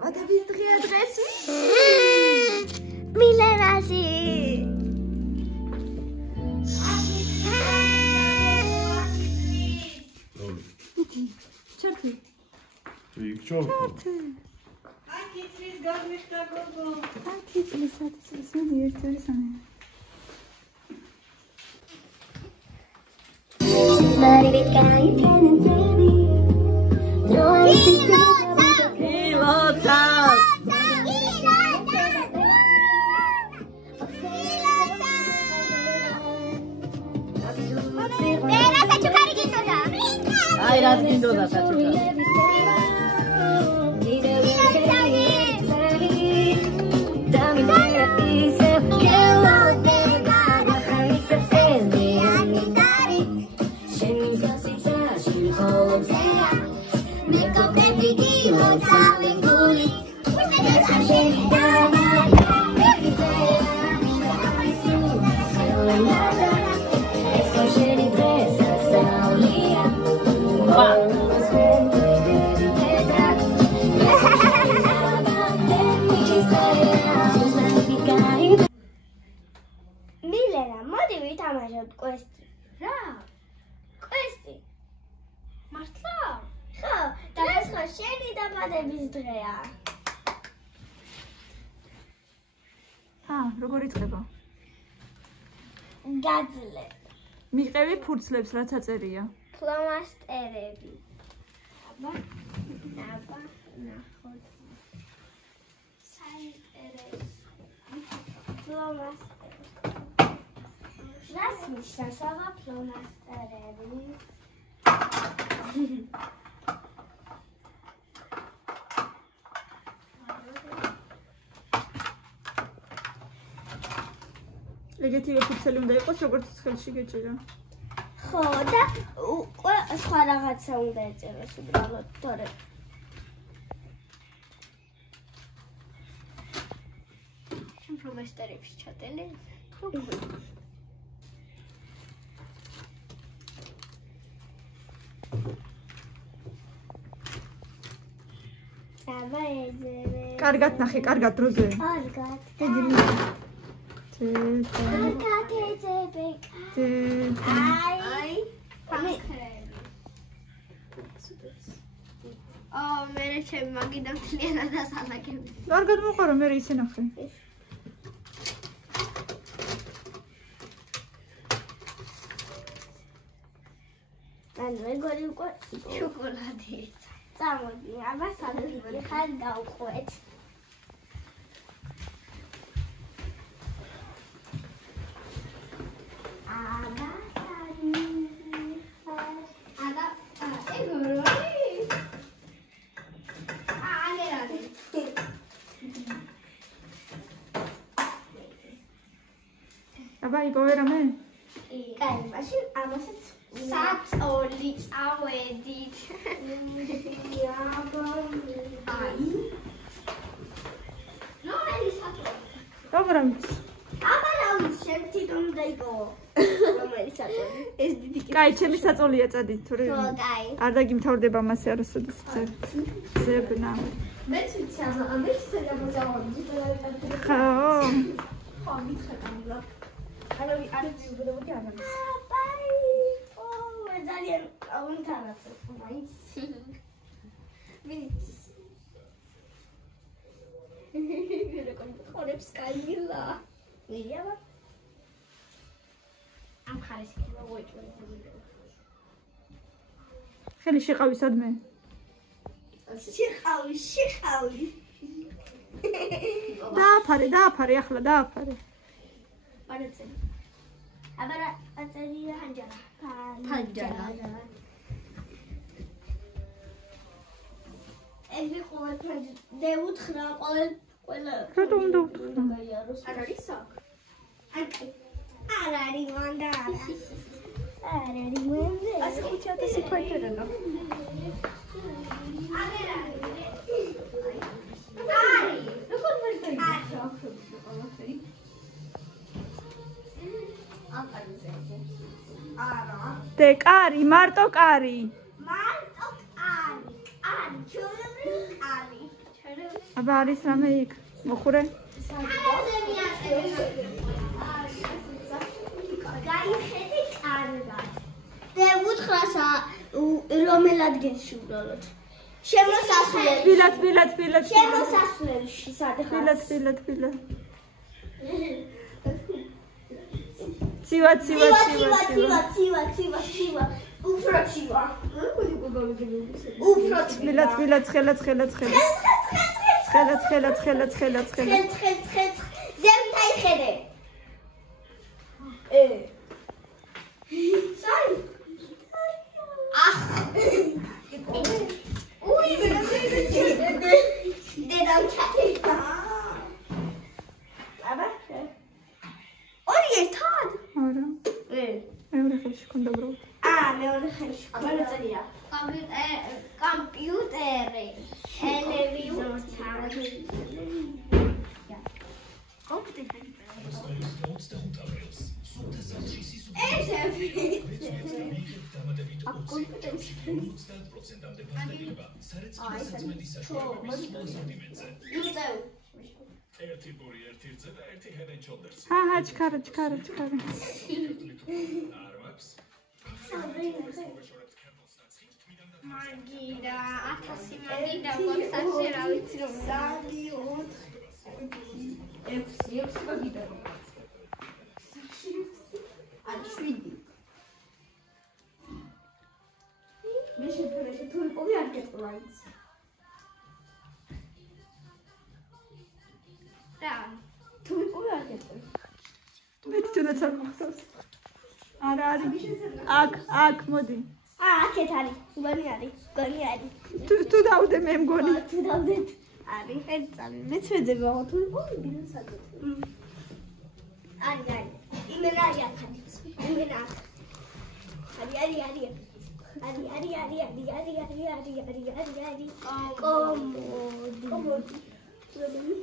დაბადების დღეა დღეს. მილენასი. ჩართი. იქ ჩართი. Აკი წლის გამიშთა გოგო. Აკი წლის საათი ერთი სამი. Married guy can tell me. No, Ai, raz gindoda, saçuka. Milena, მოდი ვითამაშოთ კვესტი. რა? კვესტი? მართლა? ხო, და ეს ხო შენი დაბადების დღეა. როგორ იწყება? გაძლე. მიყევი ფურცლებს, რაც აწერია. ფლომასტერები. აბა, ნახოთ. საინტერესო. ფლომასტერი. რას ნიშნავს აბა ფლომასტერები? ეგეთივე ფურცელი უნდა იყოს, როგორც ხელში გეჭირა. ხო, და სხვა რაღაცა უნდა ეწეროს უბრალოდ, თორე. შენ ფლომასტერებში ჩატელე? აბა ეძებე. კარგად ნახე, კარგად დროზე. კარგად. კარგად ეძებე. აი. მე ჩემი მაგიდან მთლიანად ასალაგები. კარგად მოყარო, მე ისე ნახე. ან მეგორი უკვე შოკოლადი. წამოდი, აბა სადღაც ხარ გავყვეთ. აბა იგოვე რამე? კაი, მაშინ ამასაც საწოლი წავედით. აი. ნუ ეს საწოლი. როგორ ამის? აბა რა ვიცი, შენ თვითონ დაიგო. რომელი საწოლი? ეს დიდი კი. კაი, ჩემი საწოლია წადი, თორე. ხო, კაი. არ დაგიმთავრდება მასე არასოდეს ზებნა. მეც ვიცი, ამას შეგამოწავდი. ხო. ხო, მითხეთამლა. არ ვიბუდებოდი ამას. ბაი. მე ძალიან უნთარացო, მაინც. ვიცი. ხორებს კაილა. მირიამა. ამ ხარეს კი მოუჭველი. ხელი შეყავი სადმე? შეხავი. დააფარე, ახლა დააფარე. პარაცე. აბა რა აწერია ფანჯარა. ეს ვიყოლეთ დეუთხრა ყველა. რატომ უნდა უთხრა? არ არის აქ? არ არის მანდარა. არ არის მანდარა. 105,000 ფაიტერა. დე კარი, მარტო კარი. აბა არის რამე იქ მოხურე გაიხედე კარგად და უთხრასა რომელ ადგილში უბრალოდ შემოსასვლელი ბილად შემოსასვლელში სადღაც ბილად ცივა უფრო ცივა ბილად ხელა ზემთა იხედე სარი უი დედამ ჩატეკა აბა ორი ერთად არა მეორე ხელში ქონდა ბრალ მეორე ხელში აბანაწერია კომპიუტერი ელევიტორი ჩქარა მაგიდა 1000 მაგიდა გოსაში რა ვიცი რომ 6 მაგიდა მე შეფერე თურიპოვი არ გეტყვით რა თურიპოვი არ გეტყვით მე თვითონაც არ მახსოვს არა არის აქ მოდი აქეთ არის გონი არის თუ დავდე მე მგონი თუ დავდეთ არის ერთწამი მეც ვეძებო თურიპოვი ბინასადო არის იმენა არის იმენა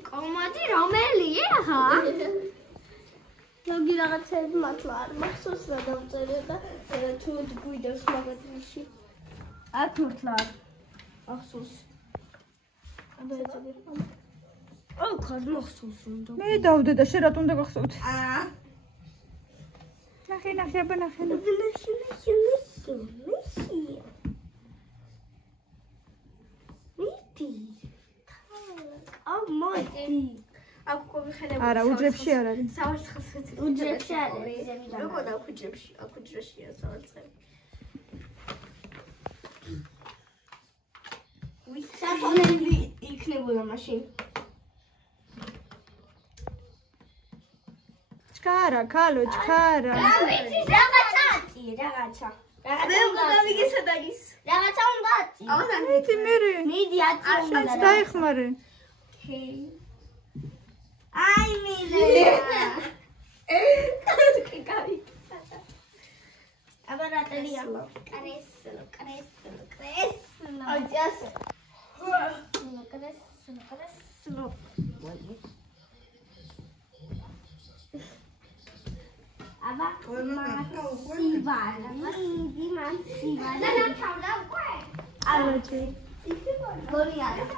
კომოდი რომელია ხა? ლოგი რაღაცები მართლა არ მახსოვს რა დავწერე და თუ გვიდევს მაგათში. აქ მართლა ახსოვს. აბა ეცები. ხარ მახსოვს რომ მე დავდე და შენ რატომ დაგახსოვთ? ნახე აბა ნახე. არა უჯრებში არ არის უჯრებში არის როგორ უჯრებში აქ უჯრებშია საოცარი სათონელი იქნებოდა მაშინ ჩქარა ქალო ჩქარა რაღაცა მე უნდა გავიგესადაგის რაღაცა უნდა აწი მეტი მერე მიდი აწი შენც დაიხმარე აი მილე კაი გავიგესადა აბა რატელია კრესლო აჯას კრესლო აბა სიბალა და თავდა უკვე ალოჩი გონი არის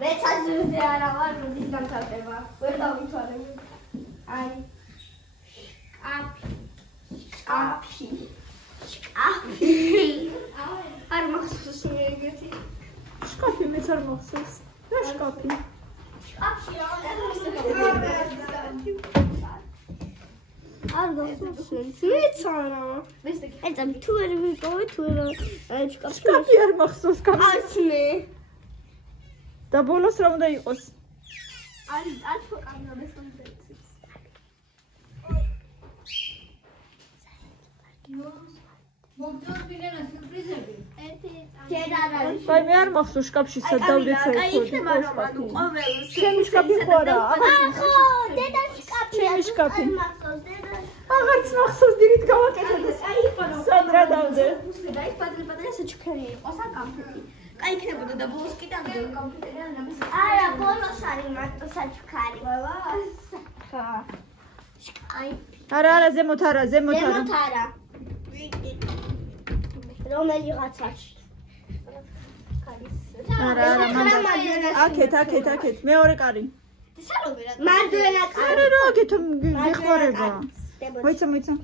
მე ცაძურზე არა ვარ როდის დამთავრდება ვერ დავითვალე აი კაფი არ მახსოვს მე ეგეთი შკაფი მეც არ მახსოვს რა შკაფი არ გახსოვს მეცარა ეცა თუ ვერ ვიყავი თუ რა შკაფი არ მახსოვს აცმე და ბოლოს რა უნდა იყოს არის ათო კანონეს უნდა იყოს მოგდოს მიგენა სიურპრიზები აი მე არ მახსოვს შკაფში სად დავდეცა ჩემი შკაფი ხო არა ხო დედა შკაფი აღარც მახსოვს დილით გავაკეთე სად რა დავდე აი პატარა საჩქარი იყო საკამფეტი კაი იქნებოდა და ბოლოს კიდევ კომპიუტერი არ ნაბის არა ბოლოს არის მარტო საჩქარი ხა არა ზემოთ არა რომელი რაღაცაში არა, აქეთ, მეორე კარი. მარჯვენა არა, რა, აქეთ გეხმარება. მოიცა.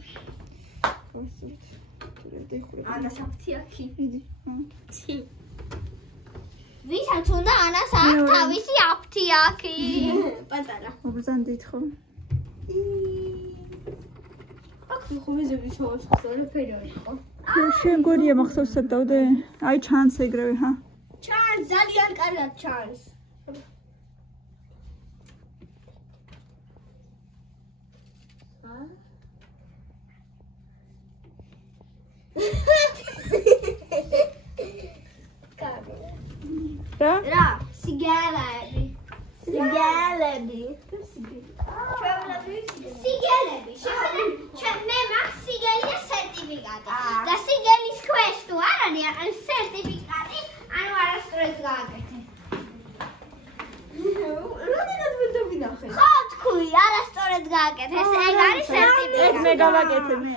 ანას აფთიაქი. იდი. ვისაც უნდა ანას აქვს თავისი აფთიაქი. პატარა. მოგზანდით ხო? აქ ხომიზები შევასწავლე ფეროი ხო? შენ გორია მახსოვს დავდე? აი ჩანს ეგრევე, ჰა? ჩანს, ძალიან კარგად ჩანს. რა, სიგელები. მე მაქვს სიგელი და სერტიფიკატი. და სიგელის ქვეშ თუ არ არის სერტიფიკატი, ანუ არასდროს გააკეთე. როდესაც ვინახე? ხო, თქვი, არასდროს გააკეთე. ეს ეგ არის სერტიფიკატი. ეგ მე გავაკეთე მე.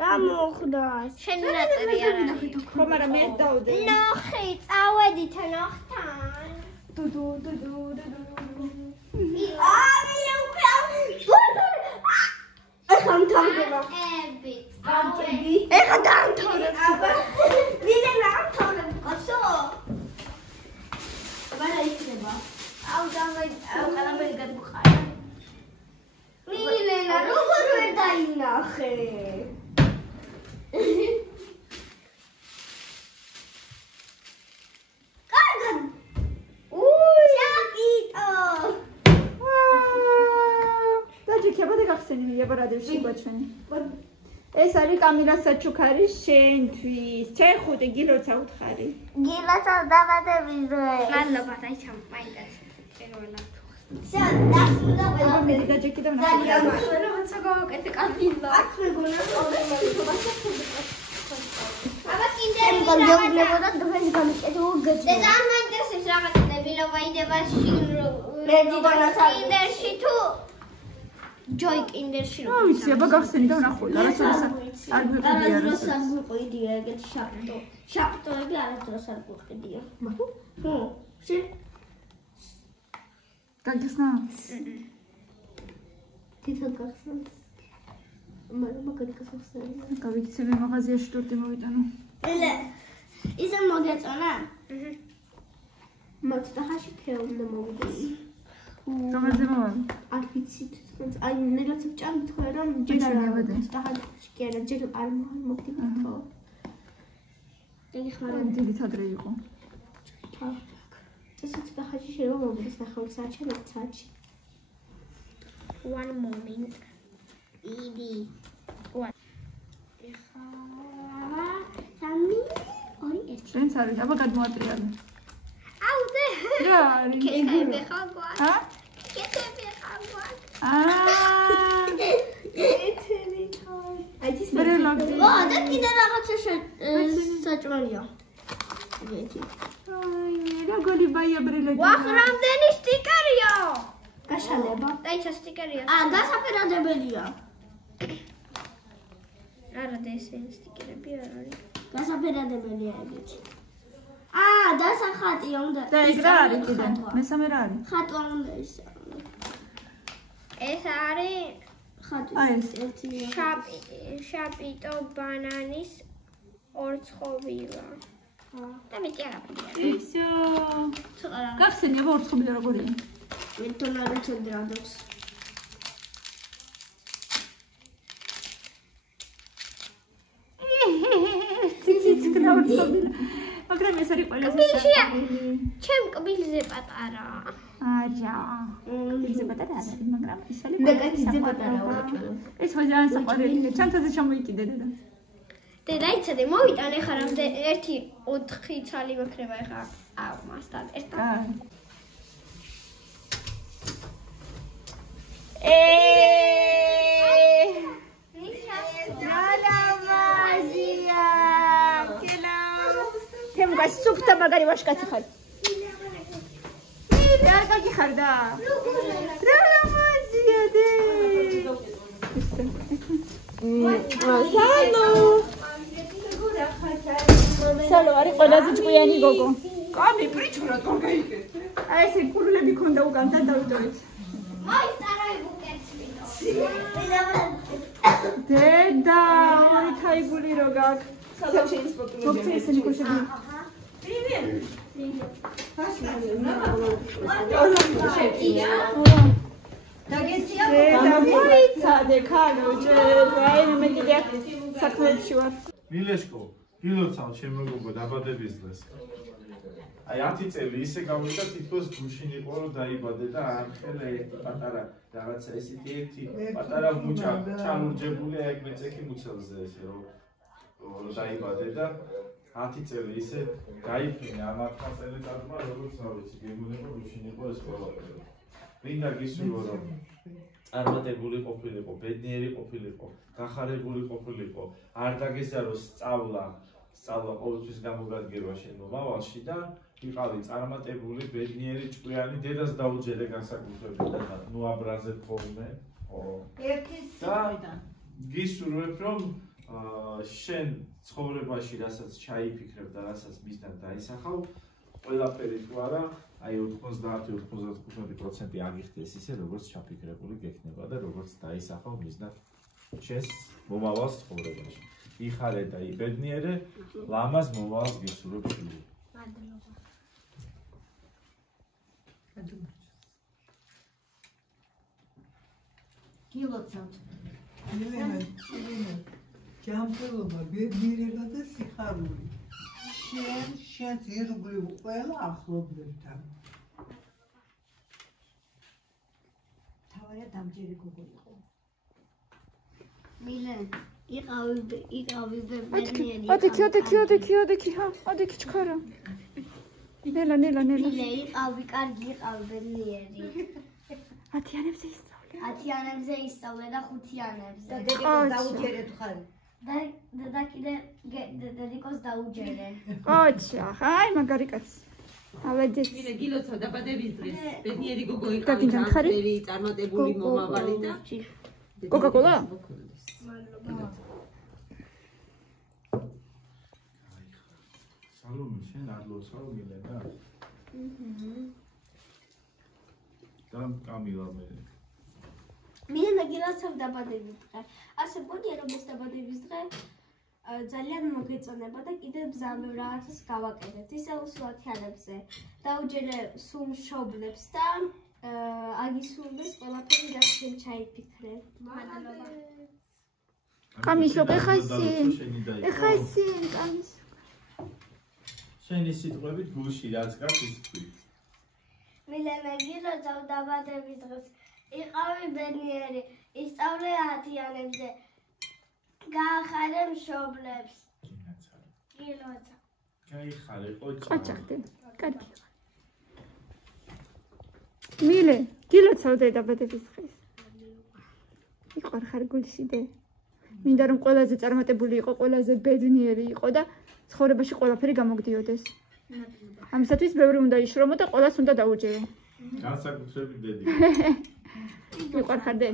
რა მოხდა? შენ ნაწერი არ არის. ხო, მაგრამ მე დავდე. ნოხი, წავედით ნოხთან. დუდუ. აი, უკვე. ეხლა მთავრდება. ეხლა დამთავრდება. ვინე დამთავრდება? კაცო. აბა იქნება. აუ ყველაფერი გადმოხარა. მილენა, როგორ ვერ დაინახე? კარგად. ჩაკიტო. დაჯიქება და გახსენე იაბარადევში გვაჩვენი. ეს არის კამილას საჩუქარი შენთვის. ჩეხუთი გილოცა უთხარი. გილოცა დაბადების დღე. მადლობა, დაიჩამ, მაინტერესებს. ერონა. დასრულდა ყველა. მე დაჯიქი და ძალიან მადლობა, როცა გავაკეთე კამილა. აქ მეგონა პრობლემა. აბა კიდევ გამგებოდა დღეს გამიკეთე უგეჭი. და ძალიან მაინტერესებს რაღაც დებილობა იდება კინდერში თუ ჯოი კინდერში რა ვიცი, აბა გახსენი და ვნახოთ. არასდროს არ გვიყიდია არასდროს არ გვიყიდია ეგეთი შაპტოები არასდროს არ გვიყიდია. ხო, შენ გაგხსნა? თვითონ გახსნას. მაგარი გახსნა. გავიქცევი მაღაზიაში ტურტი მოვიტანო. ელე, ისე მოგეწონა? მოწდახაში ქეუნდა მოვიდეს. გამარჯობა მამა. არ ვიცი თვითონ. აი ნელაც ვჭამთ ხო რომ ჯერ არ მოწდახაში კი არა, ჯერ არ მოგდიფო. ეხლა დილით ადრე იყო. წესით დახაში შეიძლება მოვიდეს ნახევარ საათში, ერთ საათში. One moment. Idi. One. ეხლა სამი, ორი, ერთი. შენც არის, აბა გადმოატრიალე. აუდე. რა არის? კეთები ხაგვა. ჰა? კეთები ხაგვა. ეთერი თავი. აი ეს მე ლოგი. და კიდე რაღაცა საჭმელია. ერთი. აი, რა გოლი ბაიაბრილები. ვახ, რამდენი სტიკერია? გაშალება. დაიცა სტიკერია. გასაფერადებელია. არა, ეს სტიკერები არ არის. გასაფერადებელია ეგეთი. დასახატია უნდა. და ეგ რა არის კიდე? მესამე რა არის? ხატვა უნდა ისე. ეს არის ხატვა. აი ეს შაპიტო ბანანის ორცხობილა. და მეტი არ აქვს. ისო. გახსენი აბა ორცხობილა როგორია? მე თვითონ ჩენდრადოს. ციციც კნაურცხობილა. მაგრამ ეს არის ყველაზე საყვარელი. ჩემ კბილზე პატარა. აჯა. კბილზე პატარა არის, მაგრამ ის არის კბილზე პატარა. ეს ძალიან საყვარელია. ჩანთაზე ჩამოიკიდე და. დედა იცოდე, მოვიტანე ხარ ამ 1-4 ცალი მაქრება ხარ. აუ, მასთან ერთად. სუფთა მაგარი ვაშკაცი ხარ. რა კარგი ხარ და. რა ლამაზია დე. სალო არის ყველაზე ჭკვიანი გოგო. კამი პრიჩურა თორგეიკე. აი ესე კურულები ქონდა უკან და დავიტოვეთ. აი სტარაი ბუკეთმინო. დედა, ორი თაიგული რო გაქვს. სადაც შეიძლება სპორტული. მოგწე ისინი კუშები. დედა, მოიცადე ქალოჯე, აი მე კიდე საქმეში ვარ. მილეშკო, გილოცავ ჩემ მეგობრო დაბადების დღეს. აი 10 წელი ისე გავიდა თითქოს გუშინ იყო რომ დაიბადე და ამხელა ერთი პატარა რაღაცა ესეთი ერთი პატარა მუჭა ჩამურჯებული აი მეცეკი მუცელზე ესე რომ დაიბადე და 10 წელი ისე გაიფრინე ამ 10 წელიწადმა როგორც რა ვიცი გეგმოდება გუშინ იყო ეს ყველაფერი. მინდა გისურვო რომ წარმატებული ყოფილიყო, ბედნიერი ყოფილიყო, გახარებული ყოფილიყო, არ დაგესარო სწავლა ყოველთვის გამოგადგება შენ მომავალში და იყავი წარმატებული, ბედნიერი, ჭკვიანი, დედას დაუჯერე განსაკუთრებით და ნუ აბრაზებ ხოლმე. ერთი სიტყვიდან. გისურვებ რომ შენ ცხოვრებაში რასაც ჩაიფიქრებ და რასაც მისთან დაისახავ, ყველაფერი თუ არა, აი 90-95% აგიხდეს ისე, როგორც ჩაფიქრებული გექნება და როგორც დაისახავ მისთან შენს მომავალ ცხოვრებაში. იხარე და იბედნიერე, ლამაზ მომავალს გისურვებ შვილი. გილოცავთ. მილენა, ჯანმრთელობა, ბედნიერება და სიხარული. შენს ირგვლივ ყველა ახლობლებთან. თავია დამჯერი გოგო იყო. მილენ, იყავი ბედნიერი. ოდიქი, ჰა, ოდიქი ჩქარა. ნელა. მილე, იყავი კარგი, იყავი ბედნიერი. ათიანებზე ისწავლე. ათიანებზე ისწავლე და ხუთიანებზე. და დედიკოს დაუჯერეთ ხარ. და კიდე დედიკოს დაუჯერე. ოჩა, აი მაგარი კაცი. ავეძეთ. მირე გილოცავ დაბადების დღეს. ბედნიერი გოგო იყო. გაგინდა მხარი? წარმატებული მომავალი და კოკა-კოლა? სალომე, შენ არ ლოცავ მილენა? და კამილა მე. მილენა გილოცავ დაბადების დღე. ასე მგონია რომ ეს დაბადების დღე ძალიან მოგეწონება და კიდევ ბზალო რაღაცას გავაკეთეთ. ისე უსვათიანებზე. დაუჯერე სულ მშობლებს და აგისურვეს ყველაფერი რაც შენ ჩაიფიქრე. მადლობა. კამიშო, ეხა ისინ, კამიშო. შენი სიტყვებით გულში რაც გაქვს ის თქვი. მილენა გილოცავ დაბადების დღეს. იყავი ბედნიერი, ისწავლე ათიანებზე. გაახარე მშობლებს. გილოცავ. გაიხარე ყოჩა. ყოჩახდე. კარგი. მილე, გილოცავ დაბადების დღეს. იყარ ხარ გულშიდე. მინდა რომ ყველაზე წარმატებული იყო, ყველაზე ბედნიერი იყო და ცხოვრებაში ყველაფერი გამოგდიოდეს. ამისათვის ბევრი უნდა იშრომო და ყველას უნდა დაუჯერო. განსაკუთრებით დედი. იყარ ხარ დე.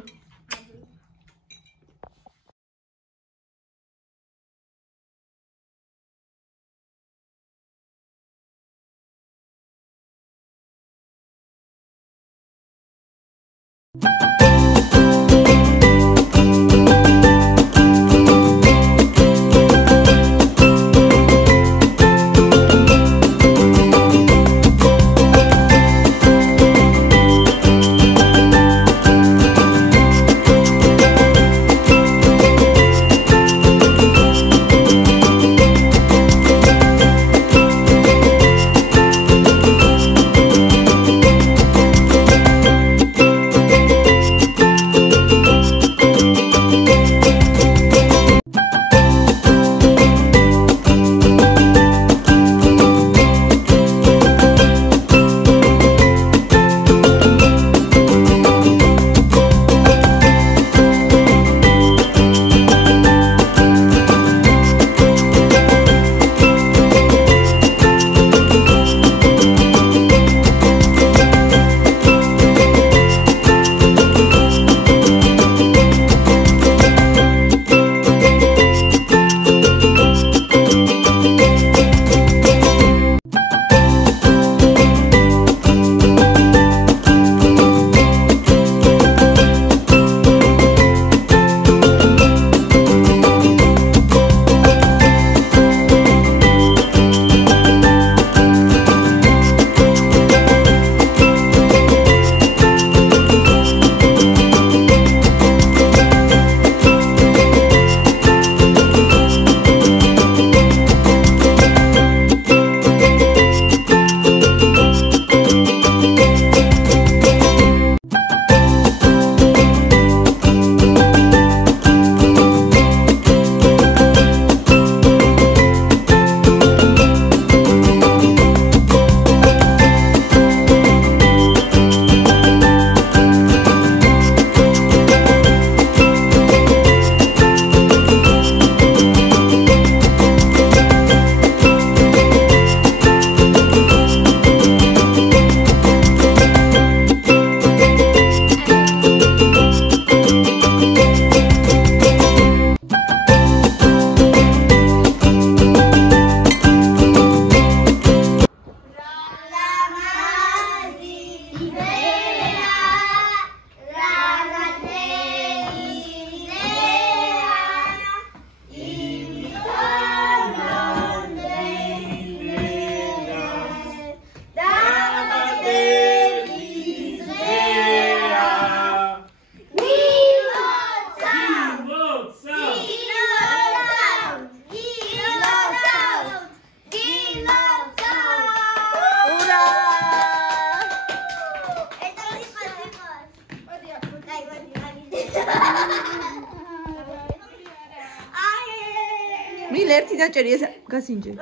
დილ ერთი დაჭერი ეს გასინჯე.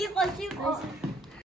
იყოს